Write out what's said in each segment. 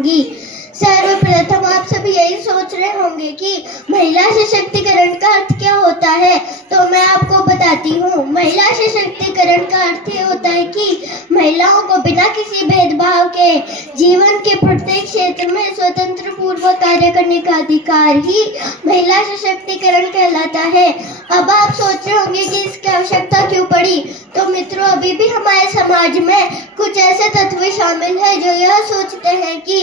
होंगी। सर्वप्रथम आप सभी यही सोच रहे होंगे कि महिला सशक्तिकरण का अर्थ क्या होता है, तो मैं आपको बताती हूँ। महिला सशक्तिकरण का अर्थ ये होता है कि महिलाओं को बिना किसी भेदभाव के जीवन के प्रत्येक क्षेत्र में स्वतंत्र पूर्वक कार्य करने का अधिकार ही महिला सशक्तिकरण कहलाता है। अब आप सोच रहे होंगे कि इसकी आवश्यकता क्यों पड़ी, तो मित्रों, अभी भी हमारे समाज में कुछ ऐसे तत्व शामिल हैं जो यह सोचते हैं कि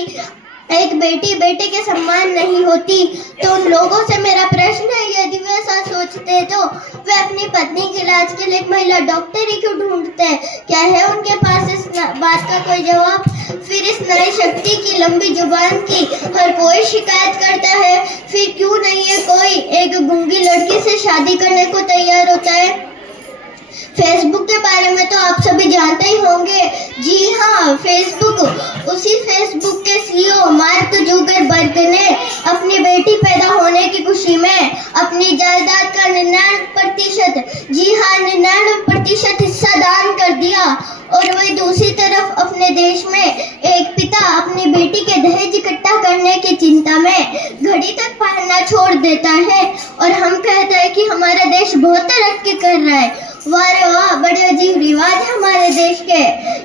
एक बेटी बेटे के सम्मान नहीं होती। तो उन लोगों से मेरा प्रश्न है, यदि वे ऐसा सोचते हैं तो वे अपनी पत्नी के इलाज के लिए एक महिला डॉक्टर ही क्यों ढूंढते हैं? क्या है उनके पास इस बात का कोई जवाब? फिर इस नारी शक्ति की लंबी जुबान की हर कोई शिकायत करता है, फिर क्यों नहीं है कोई एक गूंगी लड़की से शादी करने को तैयार होता है? फेसबुक के बारे में तो आप सभी जानते ही होंगे। जी हाँ, फेसबुक, उसी फेसबुक के सीईओ मार्क जुकरबर्ग ने अपनी बेटी पैदा होने की खुशी में अपनी जायदाद का 99%, जी हाँ 99% हिस्सा दान कर दिया। और वही दूसरी तरफ अपने देश में एक पिता अपनी बेटी के दहेज इकट्ठा करने की चिंता में घड़ी तक पहनना छोड़ देता है, और हम कहते हैं कि हमारा देश बहुत तरक्की कर रहा है। वाह रे वाह, बड़े अजीब रिवाज है हमारे देश के।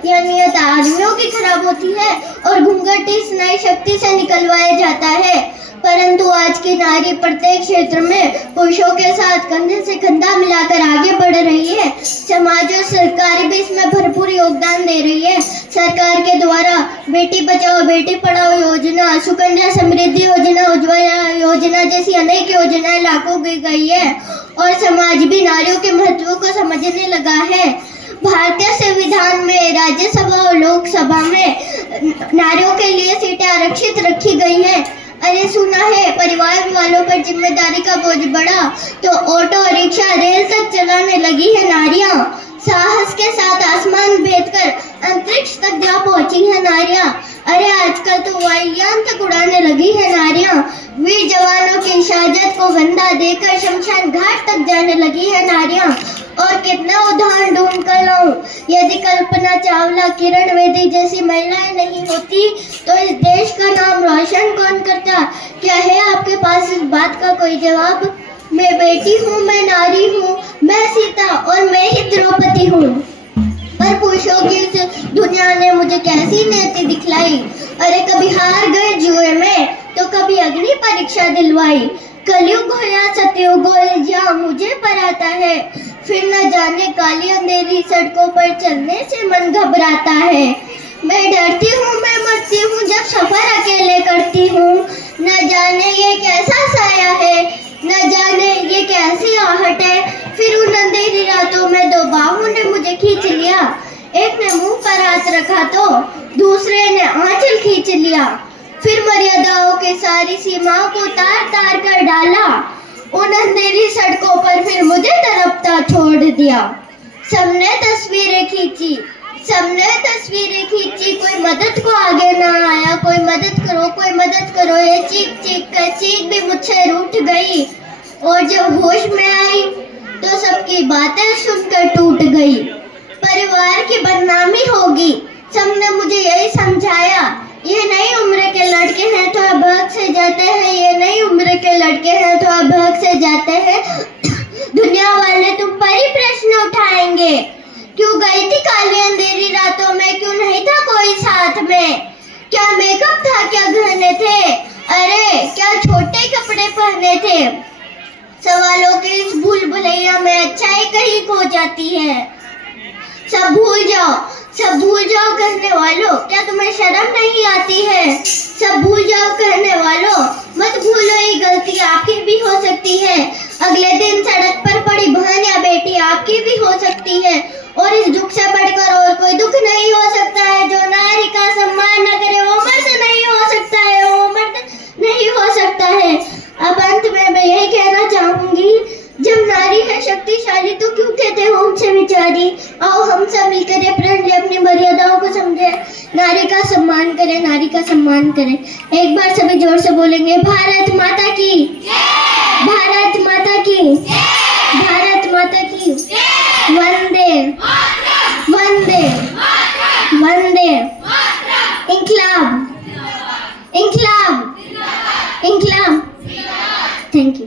यह नियत आदमियों की खराब होती है और घूंघट इस नई शक्ति से निकलवाया जाता है। परंतु आज की नारी प्रत्येक क्षेत्र में पुरुषों के साथ कंधे से कंधा मिलाकर आगे बढ़ रही है। समाज और सरकार भी इसमें भरपूर योगदान दे रही है। सरकार के द्वारा बेटी बचाओ बेटी पढ़ाओ योजना, सुकन्या समृद्धि योजना, उज्ज्वला योजना जैसी अनेक योजनाएं लागू की गई है, और समाज भी नारियों के महत्व को समझने लगा है। भारतीय संविधान में राज्यसभा और लोकसभा में नारियों के लिए सीटें आरक्षित रखी गई हैं। अरे सुना है, परिवार वालों पर जिम्मेदारी का बोझ बढ़ा तो ऑटो रिक्शा रेल तक चलाने लगी है नारियां। साहस के साथ आसमान भेद कर अंतरिक्ष तक जा पहुंची है नारियां। अरे आजकल तो वायुयान तक उड़ाने लगी है नारियां। वीर जवानों की शहादत को वंदा देकर शमशान घाट तक जाने लगी है नारियां। और कितना उदाहरण ढूंढ कर लाऊं, यदि कल्पना चावला, किरण बेदी जैसी महिलाएं नहीं होती तो इस देश का नाम रोशन कौन करता? क्या है आपके पास इस बात का कोई जवाब? मैं बेटी हूँ, मैं नारी हूँ, मैं सीता और मैं ही द्रौपदी हूँ। पर पुरुषों की इस दुनिया ने मुझे कैसी नीति दिखलाई। अरे कभी हार गए जुए में तो कभी अग्नि परीक्षा दिलवाई। कलयुग हो या सतयुग हो, या मुझे पर आता है। फिर न जाने काली अंधेरी सड़कों पर चलने से मन घबराता है। मैं डरती हूँ, मैं मरती हूँ जब सफर अकेले करती हूँ। न जाने ये कैसा साया है, न जाने ये कैसी आहट है। फिर उन अंधेरी रातों में दो बाहों ने मुझे खींच लिया। एक ने मुंह पर हाथ रखा तो दूसरे ने आंचल खींच लिया। फिर मर्यादाओं की सारी सीमाओं को तार तार कर डाला। उन अंधेरी सड़कों पर फिर मुझे तड़पता छोड़ दिया। सबने तस्वीरें खींची, सबने तस्वीरें खींची, कोई मदद को आगे ना आया। कोई मदद करो, कोई मदद करो, ये चीख चीख कर चीख भी मुझसे रूठ गई। और जब होश में आई तो सबकी बातें सुनकर टूट गई। परिवार की बदनामी होगी, सबने मुझे यही समझाया। ये नई उम्र के लड़के हैं तो अब हक से जाते हैं, ये नई उम्र के लड़के हैं तो अब हक से जाते हैं। दुनिया वाले तुम पर ही प्रश्न उठाएंगे, क्यों गई थी काली अंधेरी रातों में, क्यों नहीं था कोई साथ में? क्या मेकअप था, क्या गहने थे, अरे क्या छोटे कपड़े पहने थे? सवालों के इस भूल भुलैया में अच्छाई कहीं खो जाती है। सब भूल जाओ, सब भूल जाओ कहने वालों, क्या तुम्हें शर्म नहीं आती है? सब भूल जाओ कहने वालों, मत भूलो ये गलती आपकी भी हो सकती है। अगले दिन सड़क पर पड़ी बहन या बेटी आपकी भी हो सकती है। और इस दुख से बढ़कर और कोई दुख नहीं हो सकता है। जो नारी का सम्मान न करे वो मर्द नहीं हो सकता है, वो मर्द नहीं हो सकता है। अब अंत में मैं यही कहना चाहूंगी, जब नारी है शक्तिशाली तो क्यों कहते हो उनसे विचारी। आओ हम सब मिलकर ये प्रण ले, अपनी मर्यादाओं को समझे, नारी का सम्मान करें, नारी का सम्मान करें। एक बार सभी जोर से बोलेंगे, भारत माता की, भारत माता की, भारत माता की। वंदे वंदे वंदे इंकलाब। Thank you.